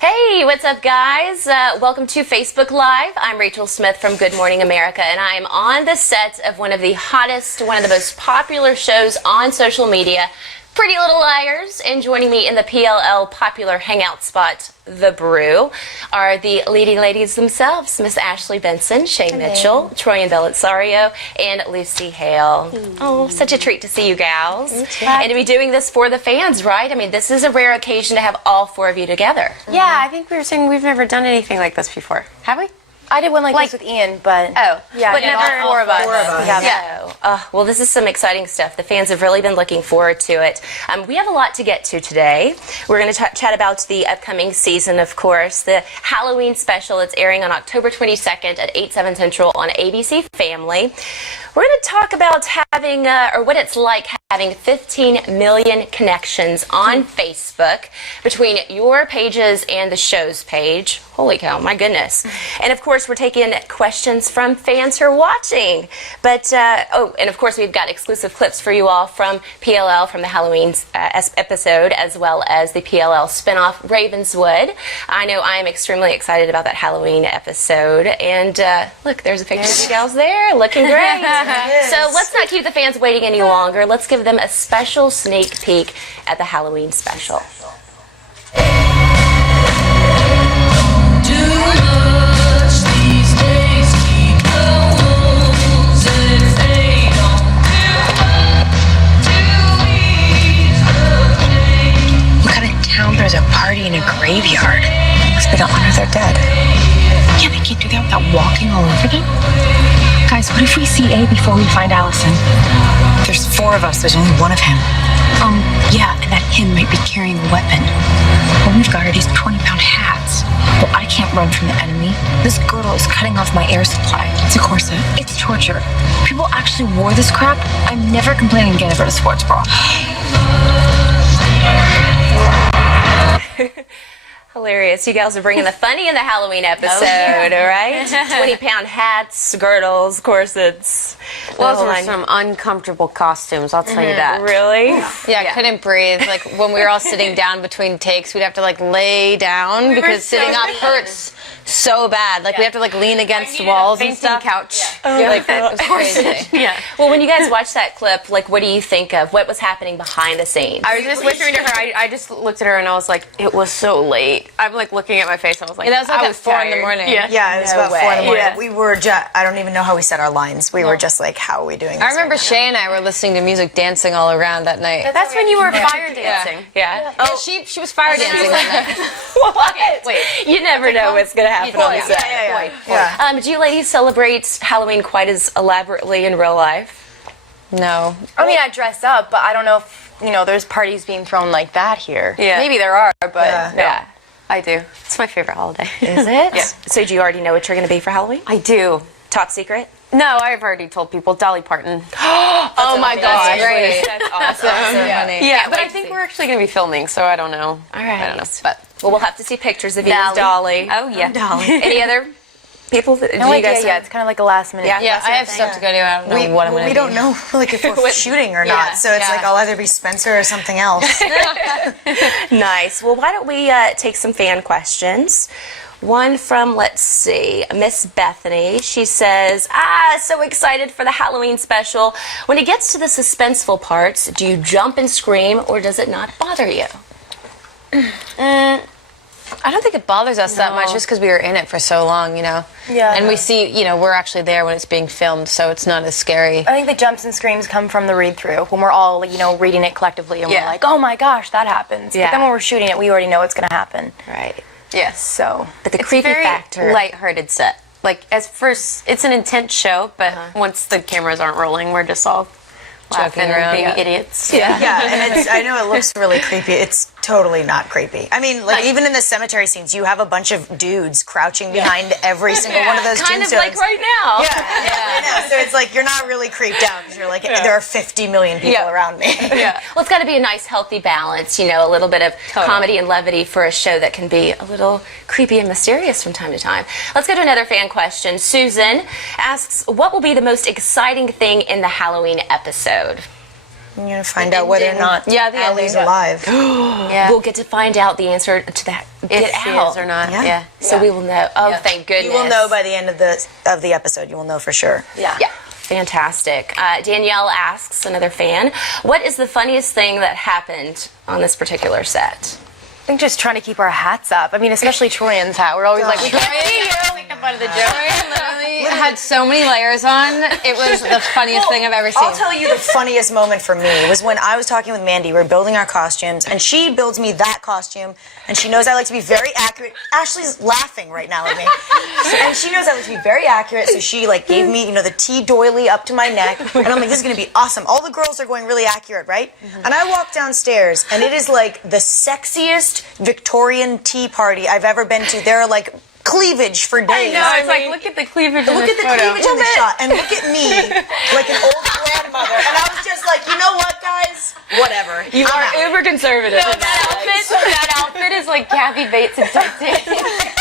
Hey, what's up, guys? Welcome to Facebook Live. I'm Rachel Smith from Good Morning America, and I am on the set of one of the hottest, one of the most popular shows on social media, Pretty Little Liars. And joining me in the PLL popular hangout spot, The Brew, are the leading ladies themselves, Miss Ashley Benson, Shay Mitchell, Troyan Belisario, and Lucy Hale. Oh, such a treat to see you gals. And to be doing this for the fans, right? I mean, this is a rare occasion to have all four of you together. Yeah, I think we were saying we've never done anything like this before. Have we? I did one like this with Ian, but Oh, yeah, but never all four of us. Yeah. Well, this is some exciting stuff. The fans have really been looking forward to it. We have a lot to get to today. We're going to chat about the upcoming season, of course, the Halloween special. It's airing on October 22nd at 8/7 Central on ABC Family. We're going to talk about having, or what it's like having 15 million connections on Facebook between your pages and the show's page. Holy cow, my goodness. And of course, we're taking questions from fans who are watching. But, and of course, we've got exclusive clips for you all from PLL, from the Halloween episode, as well as the PLL spinoff, Ravenswood. I know I'm extremely excited about that Halloween episode. And look, there's a picture of you gals there, looking great. So let's not keep the fans waiting any longer. Let's give them a special sneak peek at the Halloween special. There's a party in a graveyard. They don't honor their dead. Yeah, they can't do that without walking all over them. Guys, what if we see A before we find Allison? There's 4 of us. There's only one of him. Yeah, and that him might be carrying a weapon. What we've got are these 20-pound hats. Well, I can't run from the enemy. This girdle is cutting off my air supply. It's a corset. It's torture. People actually wore this crap. I'm never complaining again about a sports bra. Hilarious. You gals are bringing the funny in the Halloween episode, all right? 20-pound hats, girdles, corsets. Those were some uncomfortable costumes, I'll tell you that. Really? Yeah, I couldn't breathe. Like, when we were all sitting down between takes, we'd have to, like, lay down because sitting up hurts so bad. Like, we have to, like, lean against walls and stuff. Couch. Oh, like, it was crazy. Yeah. Well, when you guys watched that clip, like, what do you think of what was happening behind the scenes? I was just whispering to her. I just looked at her and I was like, it was so late. I'm like looking at my face and I was like, Yeah, that was like I at was 4 in the tired. morning. Yeah, it was No about 4 in the way. morning. Yeah. We were just, I don't even know how we said our lines. We were just like, how are we doing this? I remember right now? Shay and I were listening to music, dancing all around that night. That's when you were fire dancing. Yeah. Oh, she was fire dancing that night. What? Wait. You never know what's going to happen on the set. Yeah. Do you ladies celebrate Halloween quite as elaborately in real life? No. I mean, I dress up, but I don't know if, there's parties being thrown like that here. Yeah. Maybe there are, but Yeah. no. Yeah. I do. It's my favorite holiday. Is it? Yeah. So do you already know what you're going to be for Halloween? I do. Top secret? No, I've already told people. Dolly Parton. Oh my gosh. great. That's awesome. Yeah, but I think we're actually going to be filming, so I don't know. All right. I don't know. But Well, we'll have to see pictures of you as Dolly. Oh, yeah. Any other people? Do No you idea guys yet. It's kind of like a last minute. Yeah, I have stuff to go do. I don't know what I'm going to We do. don't know like if we're shooting or not. So it's like I'll either be Spencer or something else. Nice. Well, why don't we take some fan questions? One from, let's see, Miss Bethany. She says, so excited for the Halloween special. When it gets to the suspenseful parts, do you jump and scream, or does it not bother you? I don't think it bothers us that much just because we were in it for so long, Yeah. And we see, we're actually there when it's being filmed, so it's not as scary. I think the jumps and screams come from the read-through when we're all, reading it collectively and Yeah. we're like, oh my gosh, that happens. Yeah. But then when we're shooting it, we already know it's going to happen. Right. Yes. So, But the It's creepy very factor. lighthearted set. Like, it's an intense show, but once the cameras aren't rolling, we're just all laughing Joking around, and being yeah. idiots. Yeah, and I know it looks really creepy. It's totally not creepy. I mean, like even in the cemetery scenes, you have a bunch of dudes crouching behind every single one of those kind tombstones. of like right now. I know. So it's like you're not really creeped out because you're like, there are 50 million people around me. Well, it's got to be a nice, healthy balance, a little bit of comedy and levity for a show that can be a little creepy and mysterious from time to time. Let's go to another fan question. Susan asks, what will be the most exciting thing in the Halloween episode? You're gonna find out whether or not the Allie's ending. alive. We'll get to find out the answer to that. Get If she out is or not. Yeah. Yeah. So we will know. Oh, thank goodness. You will know by the end of the episode. You will know for sure. Yeah. Fantastic. Danielle asks, another fan, what is the funniest thing that happened on this particular set? I think just trying to keep our hats up. I mean, especially Troyan's hat. We're always like, we can't see you. Troy literally had so many layers on. It was the funniest thing I've ever seen. I'll tell you the funniest moment for me was when I was talking with Mandy. We were building our costumes, and she builds me that costume, and she knows I like to be very accurate. Ashley's laughing right now at me. And she knows I like to be very accurate, so she like gave me, the tea doily up to my neck, and I'm like, this is gonna be awesome. All the girls are going really accurate, right? And I walk downstairs, and it is like the sexiest Victorian tea party I've ever been to. There are like cleavage for days. No, it's like, look at the cleavage in Look this at the photo. cleavage in the shot, and look at me, like an old grandmother. And I was just like, you know what, guys? Whatever. You I'm are out. uber conservative. That outfit is like Kathy Bates in Titanic.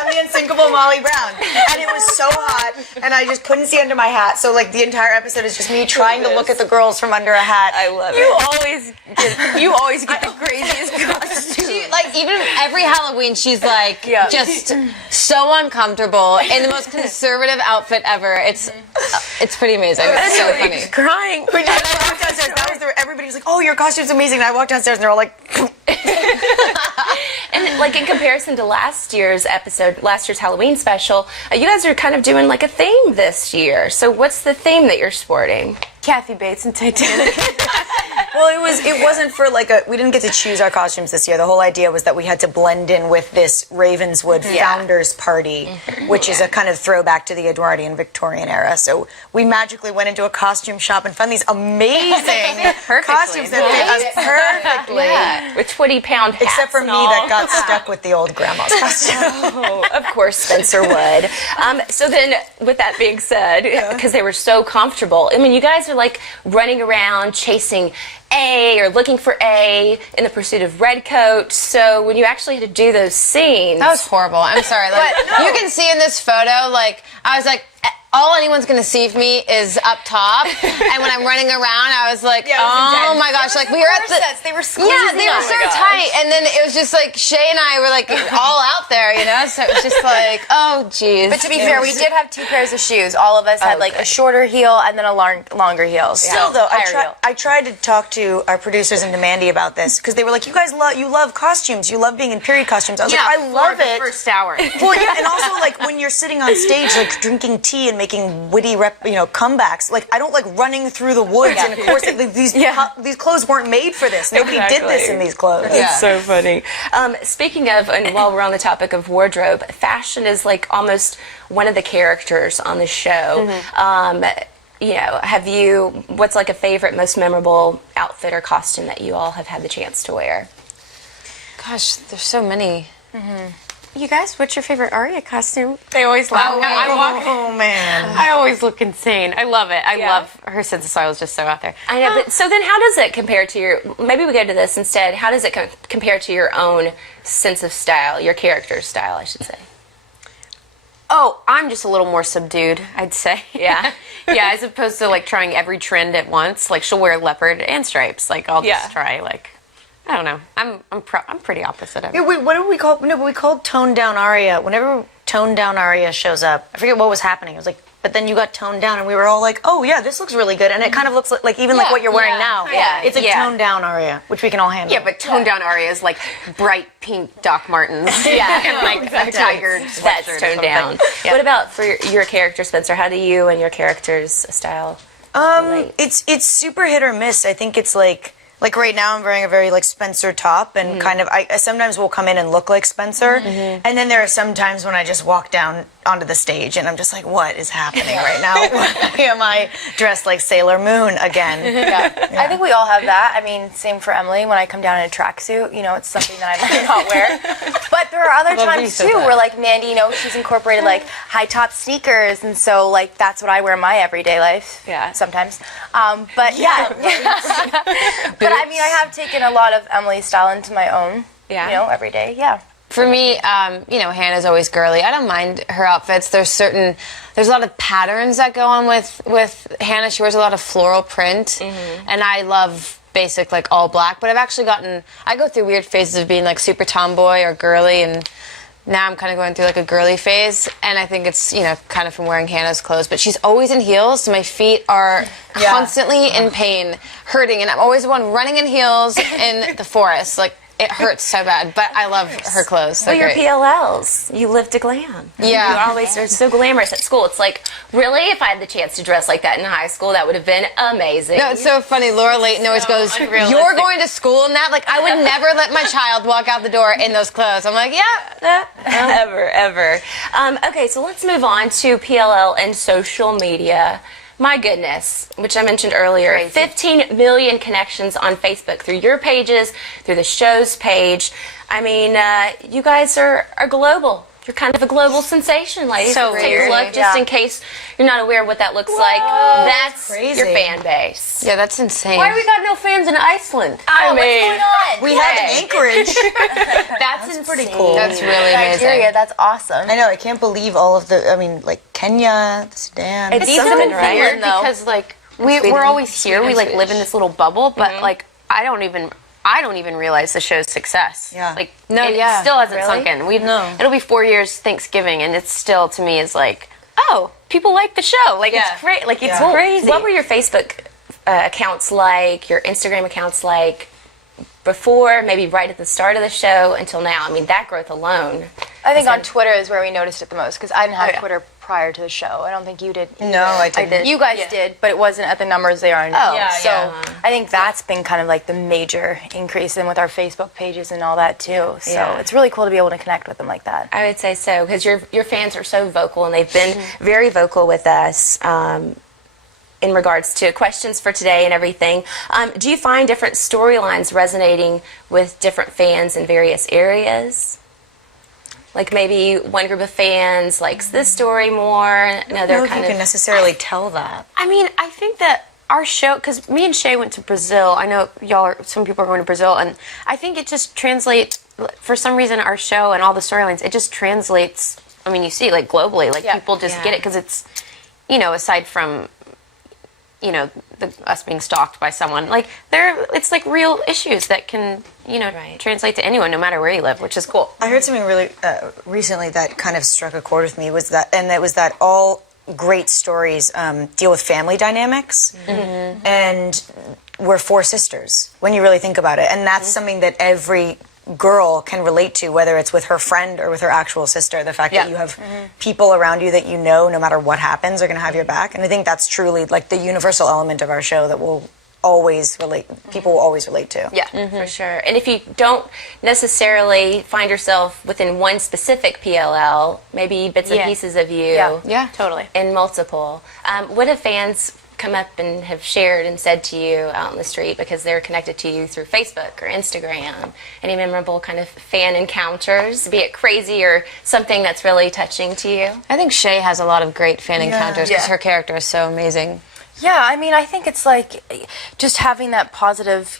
I'm the unsinkable Molly Brown, and it was so hot, and I just couldn't see under my hat. So like the entire episode is just me trying to look at the girls from under a hat. I love You it. always get the craziest costume. Like even every Halloween, she's like just so uncomfortable in the most conservative outfit ever. It's pretty amazing. It's so funny. Crying. When I walked downstairs, everybody was like, "Oh, your costume's amazing." And I walked downstairs, and they're all like. And like in comparison to last year's episode, last year's Halloween special, you guys are kind of doing like a theme this year. So what's the theme that you're sporting? Kathy Bates in Titanic. Well, it wasn't for like we didn't get to choose our costumes this year. The whole idea was that we had to blend in with this Ravenswood Founders Party, which is a kind of throwback to the Edwardian Victorian era. So we magically went into a costume shop and found these amazing costumes that fit us perfectly. With 20-pound hats. Except for me and all. that got stuck with the old grandma's costume. Oh, of course, Spencer would. So then, with that being said, because they were so comfortable, I mean, you guys are like running around chasing A or looking for A in the pursuit of Redcoat. So when you actually had to do those scenes, That was horrible. I'm sorry. Like you can see in this photo, like I was like, all anyone's gonna see of me is up top, and when I'm running around, I was like, oh my gosh, like we were at the Corsets, they were squeezing. yeah, they were so tight, and then it was just like Shay and I were like all out there, So it was just like, oh geez. But to be fair, we did have two pairs of shoes. All of us had like a shorter heel and then a longer heel. Still, though, Higher heel. I tried to talk to our producers and to Mandy about this because they were like, "You guys love costumes. You love being in period costumes." I was like, "I love for it." the first hour. Well, yeah, and also like when you're sitting on stage, like drinking tea and making witty, comebacks. Like I don't like running through the woods, and of course, like, these clothes weren't made for this. Nobody did this in these clothes. It's so funny. Speaking of, and while we're on the topic of wardrobe, fashion is like almost one of the characters on the show. What's like a favorite, most memorable outfit or costume that you all have had the chance to wear? gosh, there's so many. You guys, what's your favorite Aria costume? They always laugh. Oh man. I always look insane. I love it. I love her sense of style is just so out there. I know, but so then how does it compare to your, maybe we go to this instead, how does it compare to your own sense of style, your character's style, I should say? Oh, I'm just a little more subdued, I'd say. Yeah. Yeah, as opposed to like trying every trend at once. Like she'll wear leopard and stripes. Like I'll just try like, I don't know. I'm pretty opposite of it. Yeah, wait, what do we call? No, but we called toned down Aria. Whenever toned down Aria shows up, I forget what was happening. It was like, but then you got toned down, and we were all like, "Oh yeah, this looks really good," and it kind of looks like even like what you're wearing now. Yeah, it's a yeah. toned down Aria, which we can all handle. Yeah, but toned down Aria is like bright pink Doc Martens. Yeah. And like a tiger sweatshirt That's or toned something. down. Yeah. What about for your character, Spencer? How do you and your character's style relate? It's super hit or miss. I think it's like right now I'm wearing a very like Spencer top and kind of I sometimes will come in and look like Spencer, and then there are some times when I just walk down onto the stage and I'm just like, what is happening right now? Why am I dressed like Sailor Moon again? I think we all have that. I mean, same for Emily. When I come down in a tracksuit, it's something that I might not wear. But there are other times too where like Mandy, she's incorporated like high top sneakers, and so like that's what I wear in my everyday life. Yeah. Sometimes. But yeah. But I mean, I have taken a lot of Emily's style into my own. Yeah. Every day. Yeah. For me, Hannah's always girly. I don't mind her outfits. There's a lot of patterns that go on with Hannah. She wears a lot of floral print, and I love basic, like, all black. But I go through weird phases of being, like, super tomboy or girly, and now I'm kind of going through, like, a girly phase, and I think it's, kind of from wearing Hannah's clothes. But she's always in heels, so my feet are constantly in pain, hurting, and I'm always the one running in heels in the forest. Like, it hurts so bad, but I love her clothes. Well, your PLLs, you live to glam. Yeah. You always are so glamorous at school. It's like, really, if I had the chance to dress like that in high school, that would have been amazing. No, it's so funny. Laura Layton always goes, unrealistic. "You're going to school in that?" Like, I would never let my child walk out the door in those clothes. I'm like, yeah. Ever. Okay, so let's move on to PLL and social media. My goodness, which I mentioned earlier, 15 million connections on Facebook through your pages, through the show's page. I mean, you guys are global. You're kind of a global sensation, ladies. So Take a weird. look, just in case you're not aware of what that looks like. That's crazy. your fan base. Yeah, that's insane. Why we got no fans in Iceland? I What's going on? We have in Anchorage. That's pretty cool. That's really Nigeria, amazing. that's awesome. I know. I can't believe all of like Kenya, Sudan. It's It's something, so right? weird because like we're always here. We like live in this little bubble, but like I don't even realize the show's success. Yeah. Like No, it yeah. still hasn't Really? sunk in. No. It'll be 4 years Thanksgiving, and it's still to me is like, oh, people like the show. Like it's great. Like it's crazy. What were your Facebook accounts like, your Instagram accounts like before, maybe right at the start of the show until now? I mean, that growth alone. I think on Twitter is where we noticed it the most because I didn't have Twitter prior to the show. I don't think you did. Either. No, I didn't. You guys did, but it wasn't at the numbers they are now. Yeah, so yeah. I think that's been kind of like the major increase in with our Facebook pages and all that too. So Yeah. it's really cool to be able to connect with them like that. I would say so, because your fans are so vocal, and they've been very vocal with us in regards to questions for today and everything. Do you find different storylines resonating with different fans in various areas? Like maybe one group of fans likes this story more, I don't know another if kind you can of... necessarily tell that. I mean, I think that our show, because me and Shay went to Brazil. I know some people are going to Brazil, and I think it just translates. For some reason, our show and all the storylines, it just translates. I mean, you see, like globally, like people just get it because it's, aside from, us being stalked by someone, like it's like real issues that can, translate to anyone, no matter where you live, which is cool. I heard something really recently that kind of struck a chord with me. Was that all great stories deal with family dynamics, and we're four sisters when you really think about it, and that's something that every girl can relate to, whether it's with her friend or with her actual sister. The fact that you have people around you that no matter what happens, are going to have your back, and I think that's truly like the universal element of our show that people will always relate to. Yeah, for sure. And if you don't necessarily find yourself within one specific PLL, maybe bits and pieces of you Yeah, totally. in multiple. What have fans come up and have shared and said to you out in the street because they're connected to you through Facebook or Instagram? Any memorable kind of fan encounters, be it crazy or something that's really touching to you? I think Shay has a lot of great fan encounters because her character is so amazing. Yeah, I mean, I think it's like just having that positive,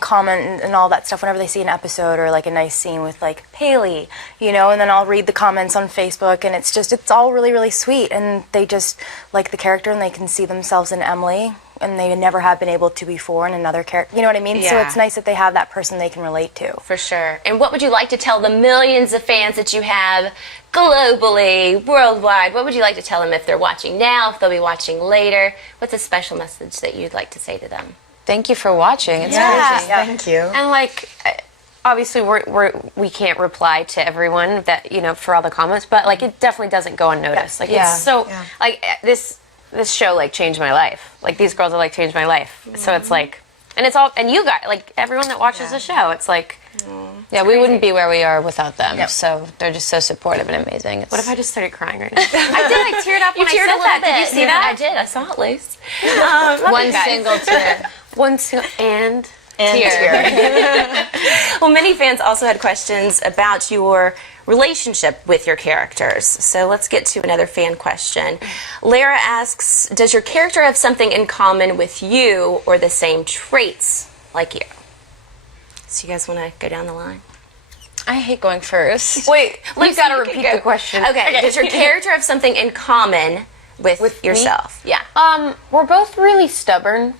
comment and all that stuff whenever they see an episode or like a nice scene with like Paley, and then I'll read the comments on Facebook, and it's all really, really sweet, and they just like the character and they can see themselves in Emily, and they never have been able to before in another character, you know what I mean? So Yeah. it's nice that they have that person they can relate to. For sure. And what would you like to tell the millions of fans that you have globally, worldwide? What would you like to tell them if they're watching now, if they'll be watching later? What's a special message that you'd like to say to them? Thank you for watching. It's Yes, amazing. thank you. And like, obviously, we can't reply to everyone that for all the comments, but like it definitely doesn't go unnoticed. Like it's so like this show like changed my life. Like these girls are like changed my life. So it's like, and it's all, and you guys, like everyone that watches the show, it's like. Yeah, we wouldn't be where we are without them. So they're just so supportive and amazing. What if I just started crying right now? I did. I teared up when I said a little that. bit. Did you see that? I did. I saw it, Luce. One single tear. One single and Tear. Well, many fans also had questions about your relationship with your characters. So let's get to another fan question. Lara asks, does your character have something in common with you or the same traits like you? So you guys want to go down the line? I hate going first. Wait, Lucy, you've got to you can repeat go. the question. Okay. Does your character have something in common with me? yourself? Yeah. We're both really stubborn.